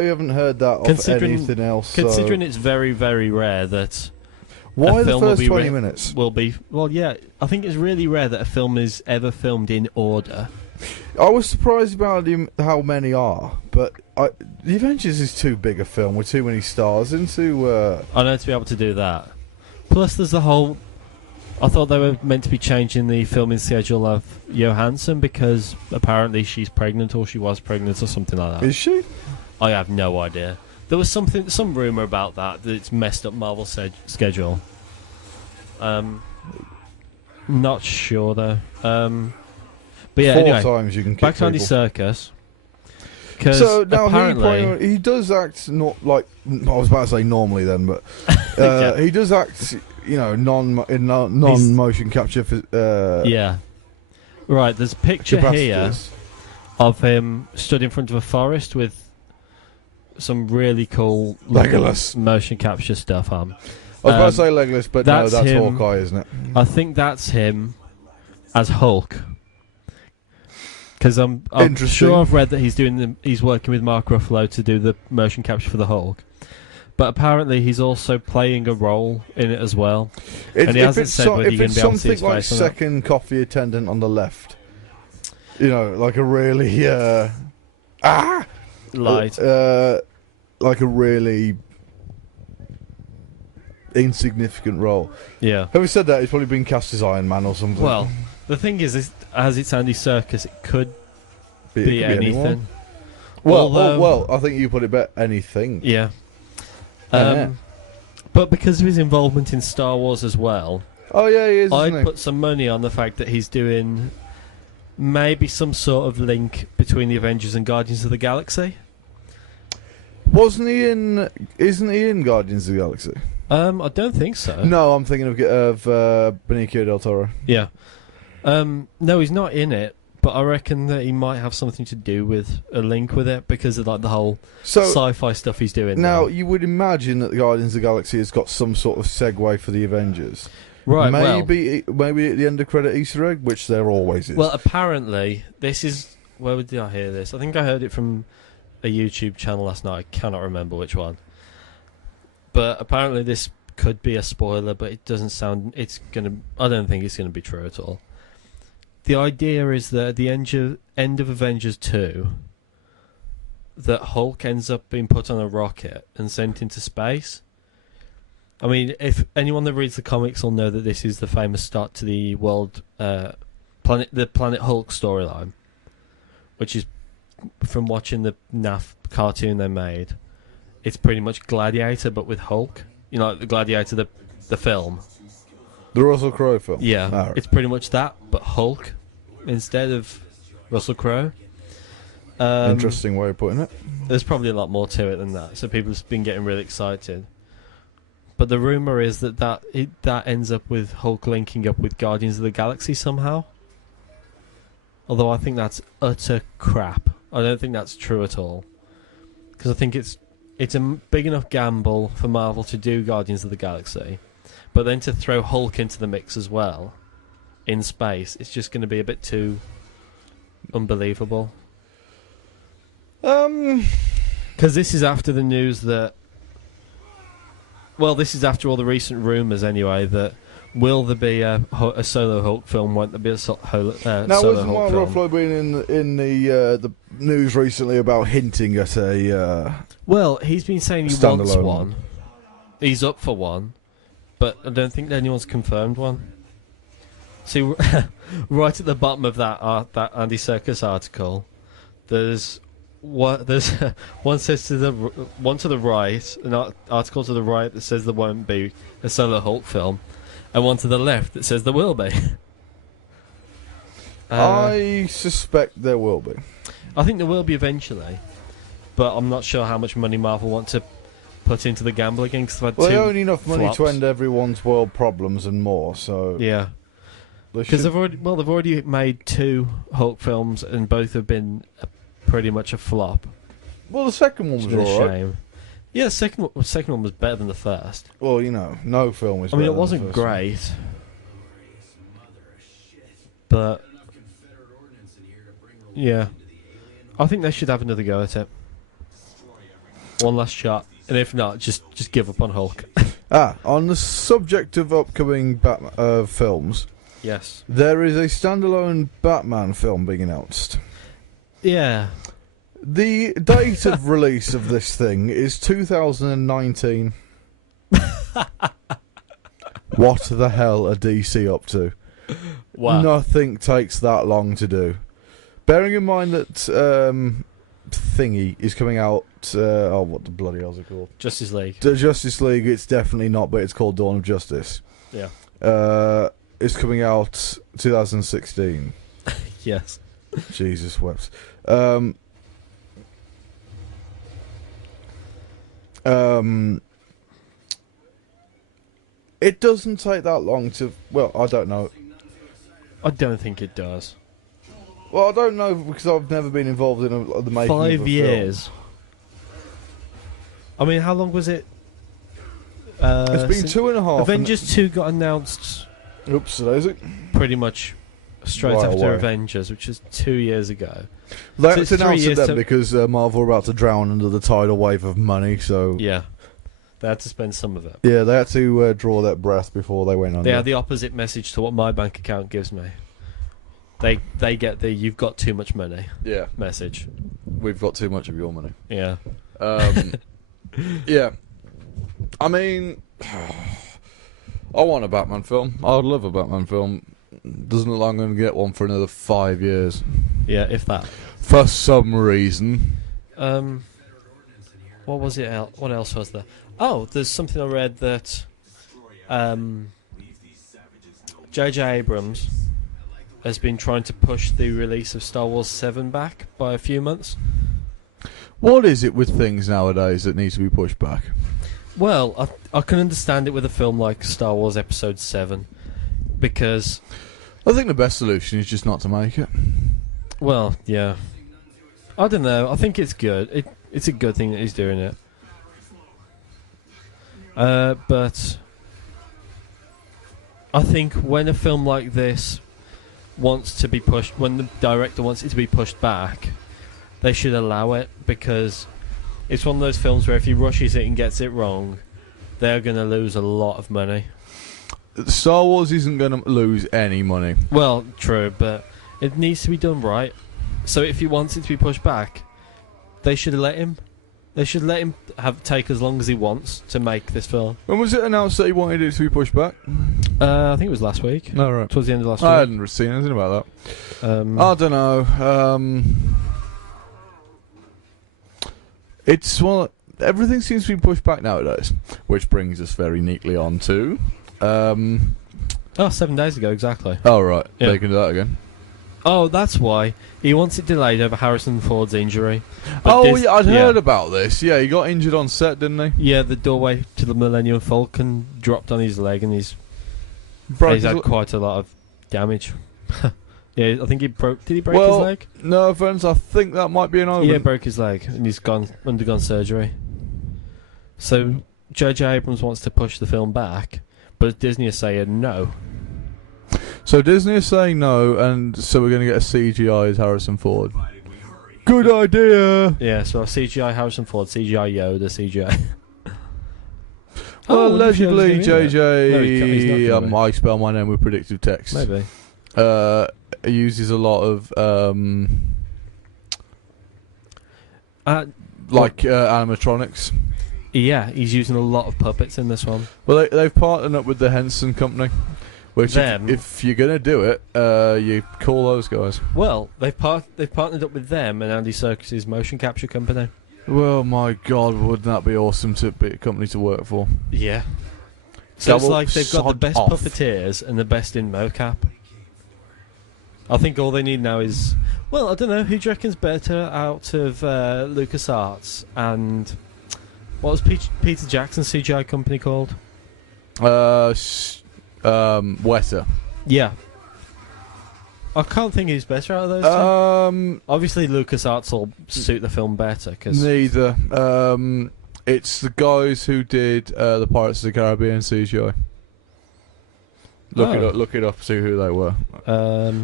haven't heard that of anything else. Considering it's very, very rare that why a the film will first be 20 minutes? will be... Well, yeah, I think it's really rare that a film is ever filmed in order. I was surprised about how many are, but the Avengers is too big a film with too many stars into. I know to be able to do that. Plus, there's the whole... I thought they were meant to be changing the filming schedule of Johansson because apparently she's pregnant or she was pregnant or something like that. Is she? I have no idea. There was some rumour about that it's messed up Marvel's schedule. Not sure though. But yeah, 4 anyway, times you can kick back to Andy people. Serkis. So now apparently, he does act not like I was about to say normally then, but Yeah. he does act, non-motion capture. yeah, right. There's a picture here capacities. of him stood in front of a forest with some really cool Legolas. motion capture stuff on. I was about to say Legolas, but no, that's that's him. Hawkeye, isn't it? I think that's him as Hulk. Because I'm Interesting. sure I've read that he's working with Mark Ruffalo to do the motion capture for the Hulk. But apparently he's also playing a role in it as well. And he hasn't said whether you're going to be able to see his something like face or not. second coffee attendant on the left, like a really Light. like a really insignificant role. Yeah. Having said that, he's probably been cast as Iron Man or something. Well, the thing is, as it's Andy Serkis, it could It be could anyone. anything. Well, Although- I think you put it better. Anything. Yeah. Yeah. But because of his involvement in Star Wars as well, Oh yeah, he is. I'd Isn't he? put some money on the fact that he's doing maybe some sort of link between the Avengers and Guardians of the Galaxy. Wasn't he in? Isn't he in Guardians of the Galaxy? I don't think so. No, I'm thinking of Benicio del Toro. Yeah. No, he's not in it, but I reckon that he might have something to do with a link with it because of like the whole So sci-fi stuff he's doing now you would imagine that the Guardians of the Galaxy has got some sort of segue for the Avengers. Right. Maybe at the end of credit Easter egg, which there always is. Well, apparently this is where did I hear this? I think I heard it from a YouTube channel last night. I cannot remember which one. But apparently this could be a spoiler, but it doesn't sound. I don't think it's gonna be true at all. The idea is that at the end of Avengers 2, that Hulk ends up being put on a rocket and sent into space. I mean, if anyone that reads the comics will know that this is the famous start to the Planet Hulk storyline, which is from watching the NAF cartoon they made. It's pretty much Gladiator, but with Hulk. You know, like the Gladiator, the film. the Russell Crowe film. Yeah, Alright. it's pretty much that, but Hulk instead of Russell Crowe. Interesting way of putting it. There's probably a lot more to it than that, so people have been getting really excited. But the rumour is that ends up with Hulk linking up with Guardians of the Galaxy somehow. Although I think that's utter crap. I don't think that's true at all. Because I think it's a big enough gamble for Marvel to do Guardians of the Galaxy, but then to throw Hulk into the mix as well, in space, it's just going to be a bit too unbelievable. Because this is after the news that... Well, this is after all the recent rumours, anyway, that Will there be a solo Hulk film? Won't there be a Now, solo wasn't Hulk Mark film? Ruffalo been in the news recently about hinting at a Well, he's been saying he wants standalone one. He's up for one, but I don't think anyone's confirmed one. See, right at the bottom of that Andy Serkis article, there's one says to the one to the right, an article to the right that says there won't be a solo Hulk film, and one to the left that says there will be. I suspect there will be. I think there will be eventually, but I'm not sure how much money Marvel want to put into the gamble again. Cause they've had Well, they two own enough money flops. to end everyone's world problems and more. So Yeah, they because should- they've already made 2 Hulk films, and both have been pretty much a flop. well, the second one It's was been a alright. shame. Yeah, the second one was better than the first. Well, you know, no film is. I mean, better it than wasn't the first one. great, but yeah, I think they should have another go at it. One last shot, and if not, just give up on Hulk. On the subject of upcoming Batman films, Yes. there is a standalone Batman film being announced. Yeah. The date of release of this thing is 2019. What the hell are DC up to? Wow. Nothing takes that long to do. Bearing in mind that Thingy is coming out. What the bloody hell is it called? Justice League. The Justice League. It's definitely not, but it's called Dawn of Justice. Yeah. It's coming out 2016. Yes. Jesus wept. It doesn't take that long to. Well, I don't know. I don't think it does. Well, I don't know because I've never been involved in the making of a 5 years. I mean, how long was it? It's been 2.5. Avengers 2 got announced Oops, is it? pretty much straight Right after away. Avengers, which is 2 years ago. They So it's announced 3 it years then to- because Marvel were about to drown under the tidal wave of money, so Yeah. They had to spend some of it. yeah, they had to draw that breath before they went on. They had the opposite message to what my bank account gives me. They get the "you've got too much money" Yeah, message. we've got too much of your money. Yeah. Yeah, I mean, I want a Batman film. I would love a Batman film. Doesn't look like I'm going to get one for another 5 years. Yeah, if that. For some reason. What was it? What else was there? Oh, there's something I read that J.J. Abrams has been trying to push the release of Star Wars 7 back by a few months. What is it with things nowadays that needs to be pushed back? Well, I can understand it with a film like Star Wars Episode 7, because, I think the best solution is just not to make it. well, yeah. I don't know. I think it's good. It's a good thing that he's doing it. But I think when a film like this wants to be pushed, when the director wants it to be pushed back, they should allow it, because it's one of those films where if he rushes it and gets it wrong, they're going to lose a lot of money. Star Wars isn't going to lose any money. Well, true, but it needs to be done right. So if he wants it to be pushed back, they should let him. They should let him take as long as he wants to make this film. When was it announced that he wanted it to be pushed back? I think it was last week. No, right. Towards the end of last I week. hadn't seen anything about that. I I don't know. It's one. Everything seems to be pushed back nowadays, which brings us very neatly on to. 7 days ago, exactly. Oh right, Yeah. they can do that again. Oh, that's why. He wants it delayed over Harrison Ford's injury. Yeah, I'd heard about this. Yeah, he got injured on set, didn't he? Yeah, the doorway to the Millennium Falcon dropped on his leg, and he's Broke had his quite a lot of damage. Yeah, I think he broke. Did he break Well, his leg? No offense, I think that might be an omen. Yeah, broke his leg, and he's undergone surgery. So J.J. Abrams wants to push the film back, but Disney is saying no. So Disney is saying no, and so we're going to get a CGI as Harrison Ford. Good idea. Yeah, so CGI Harrison Ford, CGI Yoda, CGI. Oh, what if you allegedly, was doing it? No, he's not JJ, gonna be. I spell my name with predictive text. Maybe. Uses a lot of animatronics. Yeah, he's using a lot of puppets in this one. Well, they've partnered up with the Henson Company, which Them? if you're gonna do it, you call those guys. Well, they've partnered up with them and Andy Serkis's motion capture company. Well, my God, wouldn't that be awesome to be a company to work for? Yeah. So it's Double like they've got the sod best off. puppeteers and the best in mocap. I think all they need now is... Well, I don't know, who do you reckon's better out of LucasArts and... What was Peter Jackson's CGI company called? Weta. Yeah. I can't think who's better out of those two. Obviously, LucasArts will suit the film better. Cause Neither. It's the guys who did the Pirates of the Caribbean CGI. Look it up, see who they were.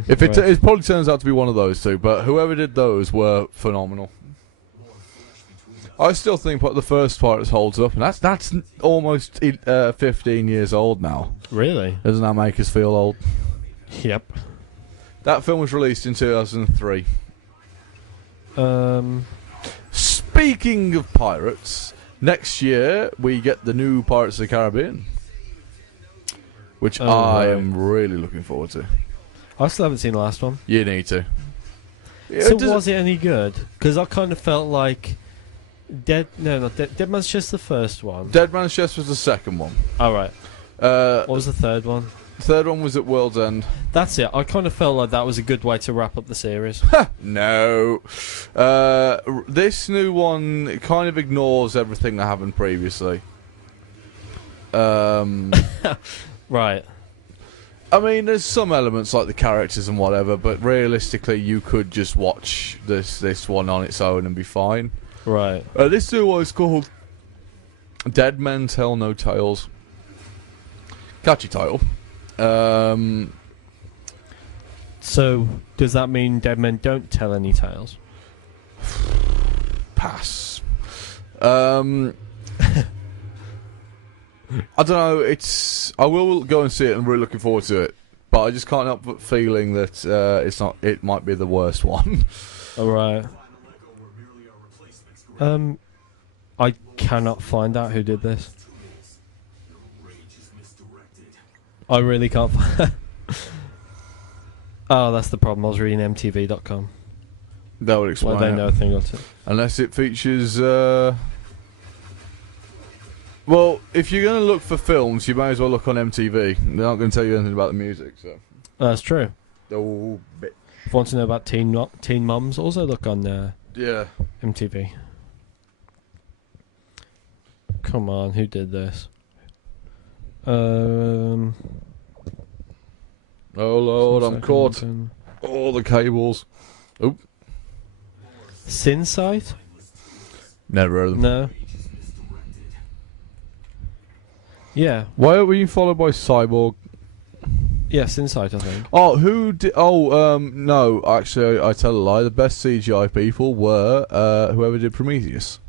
If it probably turns out to be one of those two, but whoever did those were phenomenal. I still think the first Pirates holds up, and that's almost 15 years old now. Really? Doesn't that make us feel old? Yep. That film was released in 2003. Speaking of pirates, next year we get the new Pirates of the Caribbean, which I am really looking forward to. I still haven't seen the last one. You need to. So was it any good? Because I kind of felt like Dead Man's Chest the first one. Dead Man's Chest was the second one. All right. What was the third one? The third one was at World's End. That's it. I kind of felt like that was a good way to wrap up the series. No. This new one kind of ignores everything that happened previously. Right. I mean, there's some elements like the characters and whatever, but realistically, you could just watch this one on its own and be fine. Right. This new one is called Dead Men Tell No Tales. Catchy title. So, does that mean dead men don't tell any tales? Pass. I don't know. I will go and see it. I'm really looking forward to it, but I just can't help but feeling that it's not. It might be the worst one. All right. I cannot find out who did this. I really can't find. Oh, that's the problem. I was reading MTV.com. That would explain. Well, they know a thing or two. Unless it features. Well, if you're going to look for films, you may as well look on MTV. They're not going to tell you anything about the music, so. That's true. Oh, bit. If you want to know about teen mums, also look on Yeah. MTV. Come on, who did this? Oh Lord, I'm caught. All the cables. Oop. Sinsight? Never heard of them. No. Yeah. Why were you followed by Cyborg? Yeah, Sinsight, I think. Oh, who did? Oh, no. Actually, I tell a lie. The best CGI people were whoever did Prometheus.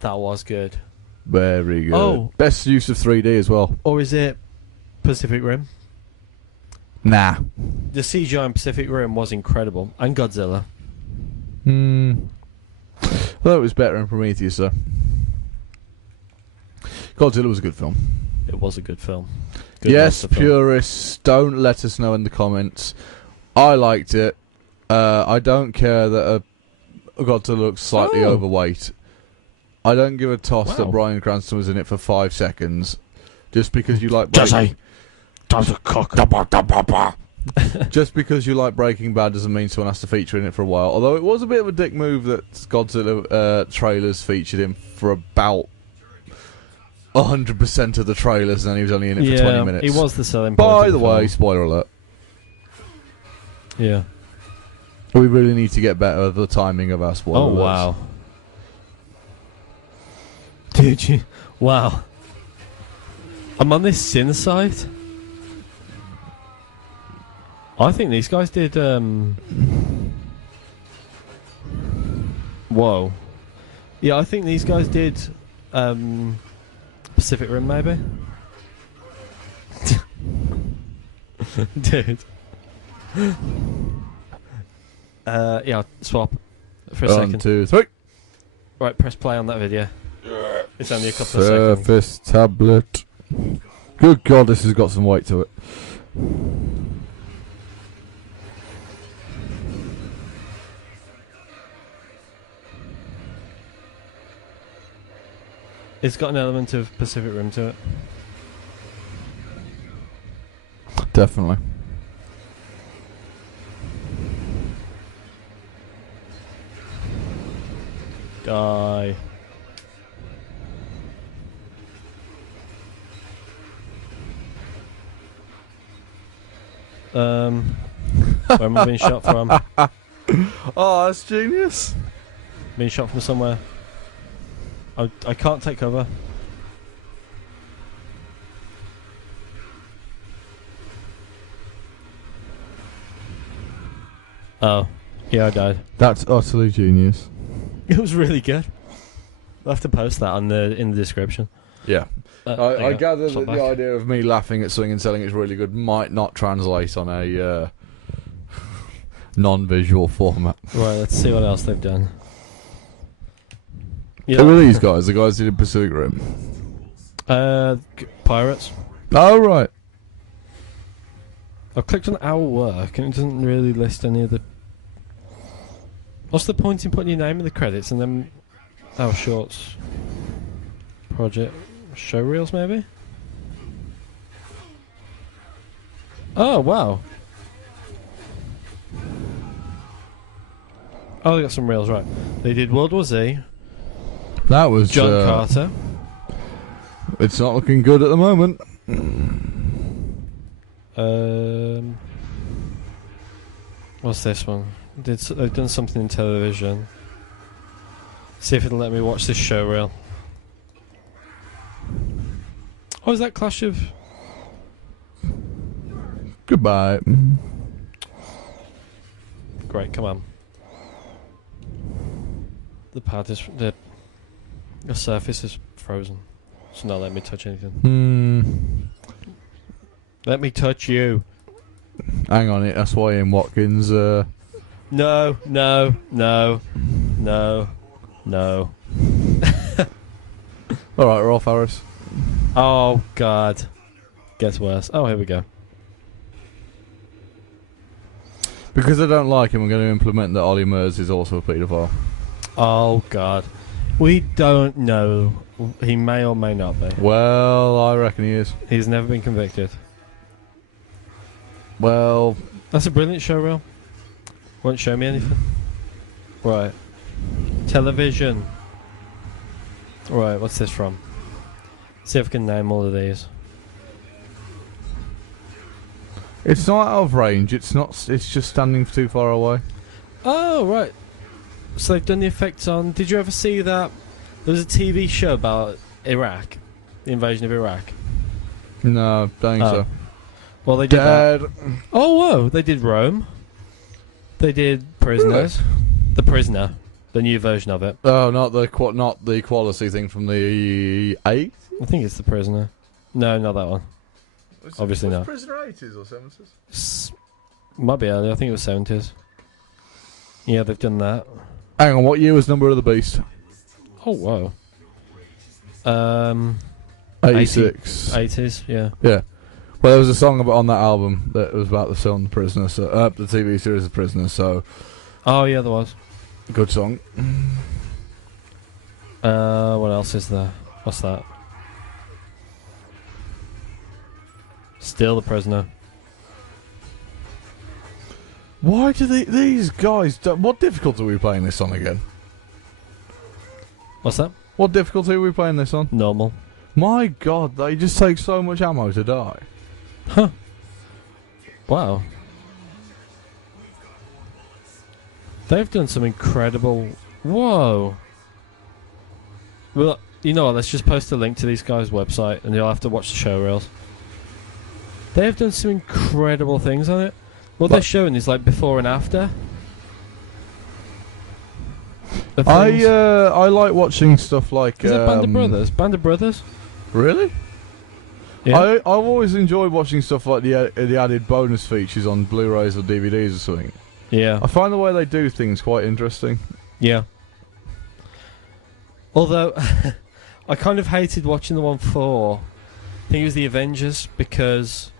That was good. Very good. Oh. Best use of 3D as well. Or is it Pacific Rim? Nah. The CGI in Pacific Rim was incredible. And Godzilla. I thought it was better in Prometheus, though. Godzilla was a good film. It was a good film. Good Yes, monster film. purists, don't let us know in the comments. I liked it. I don't care that Godzilla looks slightly overweight. I don't give a toss that Bryan Cranston was in it for 5 seconds. Just because you like Breaking... Just because you like Breaking Bad doesn't mean someone has to feature in it for a while. Although it was a bit of a dick move that Godzilla trailers featured him for about 100% of the trailers, and then he was only in it for 20 minutes. He was the selling point. By the way, spoiler alert. Yeah. We really need to get better at the timing of our spoiler alerts. Wow. Did you? Wow. I'm on this Sin site. I think these guys did. Whoa. Yeah, I think these guys did. Pacific Rim, maybe? Dude. Yeah, I'll swap for a second. 1, 2, 3. Right, press play on that video. It's only a couple of seconds. Surface tablet. Good God, this has got some weight to it. It's got an element of Pacific Rim to it. Definitely. Die. Where am I being shot from? Oh, that's genius. Being shot from somewhere. I can't take cover. Oh, yeah, I died. That's utterly genius. It was really good. I'll have to post that in the description. Yeah. I gather that back. the idea of me laughing at something and telling it's really good might not translate on a non-visual format. Right, let's see what else they've done. Who are these guys? The guys who did Pacific Rim? Pirates. Oh, right. I've clicked on our work and it doesn't really list any of the... What's the point in putting your name in the credits and then... Oh, shorts. Project. Show reels, maybe? Oh, wow. Oh, they got some reels, right. They did World War Z. That was John Carter. It's not looking good at the moment. What's this one? They've done something in television. See if it'll let me watch this show reel. Oh, is that Clash of... Goodbye. Great, come on. The pad is... The surface is frozen. So not let me touch anything. Let me touch you. Hang on it, that's why Ian Watkins... No. Alright, Rolf Harris. Oh, God. Gets worse. Oh, here we go. Because I don't like him, I'm going to implement that Ollie Murs is also a paedophile. Oh, God. We don't know. He may or may not be. Well, I reckon he is. He's never been convicted. Well... That's a brilliant show reel. Won't show me anything. Right. Television. Right, what's this from? See if I can name all of these. It's not out of range, it's not. It's just standing too far away. Oh, right. So they've done the effects on... Did you ever see that? There was a TV show about Iraq. The invasion of Iraq. No, don't think so. Well, they did Dad. that. Oh, whoa. They did Rome. They did Prisoners. The Prisoner. The new version of it. Oh, not the quality thing from the 8th? I think it's The Prisoner. No, not that one. Obviously not. Prisoner 80s or 70s? Might be earlier. I think it was 70s. Yeah, they've done that. Hang on, what year was Number of the Beast? Oh, whoa. 86. 80s, yeah. Yeah. Well, there was a song on that album that was about the film The Prisoner, so, the TV series The Prisoner, so... Oh, yeah, there was. Good song. What else is there? What's that? Still The Prisoner. Why do these guys... What difficulty are we playing this on again? What's that? What difficulty are we playing this on? Normal. My God, they just take so much ammo to die. Huh. Wow. They've done some incredible... Whoa. Well, you know what, let's just post a link to these guys' website and you'll have to watch the show reels. They've done some incredible things on it. What they're showing is like before and after. I like watching stuff like... Is that Band of Brothers? Band of Brothers? Really? Yeah. I've always enjoyed watching stuff like the added bonus features on Blu-rays or DVDs or something. Yeah. I find the way they do things quite interesting. Yeah. Although, I kind of hated watching the one for, I think it was the Avengers, because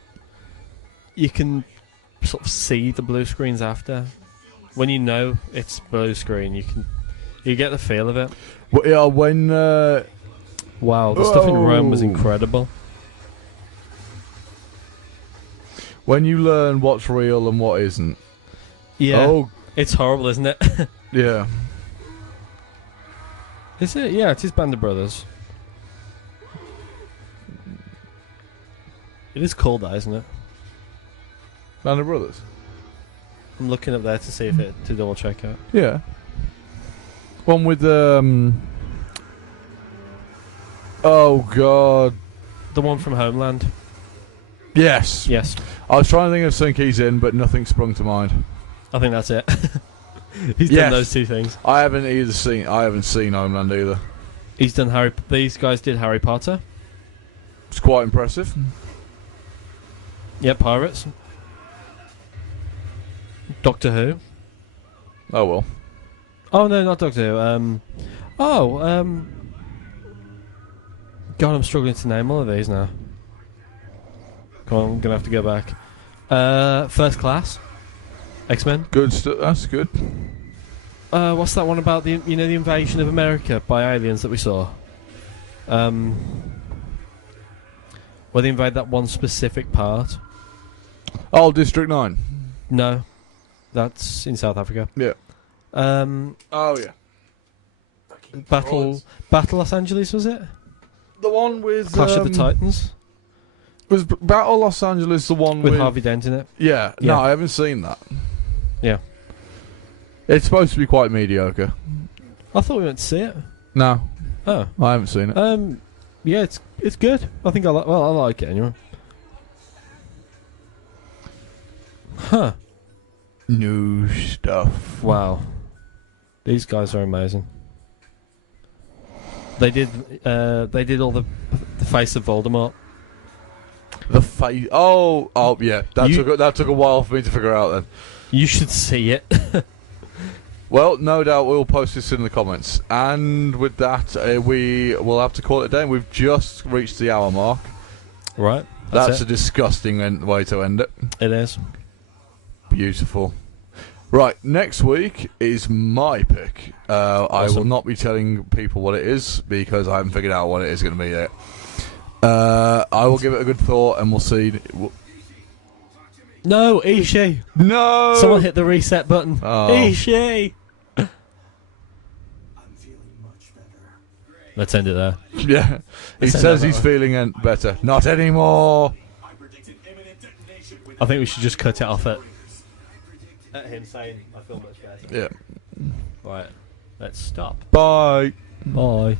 you can sort of see the blue screens after. When you know it's blue screen, you get the feel of it. Well, yeah, when Wow, the stuff in Rome was incredible. when you learn what's real and what isn't. Yeah. Oh, It's horrible, isn't it? yeah. Is it? Yeah, it is Band of Brothers. It is called that, isn't it? Band of Brothers. I'm looking up there to see if it to double check it. Yeah. One with oh god. The one from Homeland. Yes. Yes, I was trying to think of something he's in, but nothing sprung to mind. I think that's it. He's Yes. done those two things. I haven't seen Homeland either. He's done These guys did Harry Potter. It's quite impressive. Yeah, Pirates. Doctor Who. Oh well. Oh no, not Doctor Who. God, I'm struggling to name all of these now. Come on, I'm gonna have to go back. First Class. X-Men. Good stuff. That's good. What's that one about the invasion of America by aliens that we saw? Where they invade that one specific part. Oh, District 9. No, that's in South Africa. Yeah. Oh yeah. Battle Los Angeles, was it? The one with Clash of the Titans Was Battle Los Angeles the one with Harvey Dent in it. Yeah. Yeah. No, I haven't seen that. Yeah. It's supposed to be quite mediocre. I thought we went to see it. No, Oh. I haven't seen it. Yeah, it's good. I think I like it anyway. Huh. New stuff. Wow. These guys are amazing. They did all the face of Voldemort. The face. Oh, yeah. That took a while for me to figure out. Then. You should see it. Well, no doubt we'll post this in the comments. And with that, we will have to call it a day. We've just reached the hour mark. Right. That's a it. disgusting way to end it. It is. Beautiful. Right, next week is my pick. I will not be telling people what it is because I haven't figured out what it is going to be yet. I will give it a good thought and we'll see. No, Ishii. No! Someone hit the reset button. Oh. Ishii. I'm feeling much better. Let's end it there. Yeah. He Let's end says that he's way. feeling better. Not anymore. I predicted imminent detonation with I think we should just cut it off at him saying, I feel much better. Yeah. Right. Let's stop. Bye. Bye.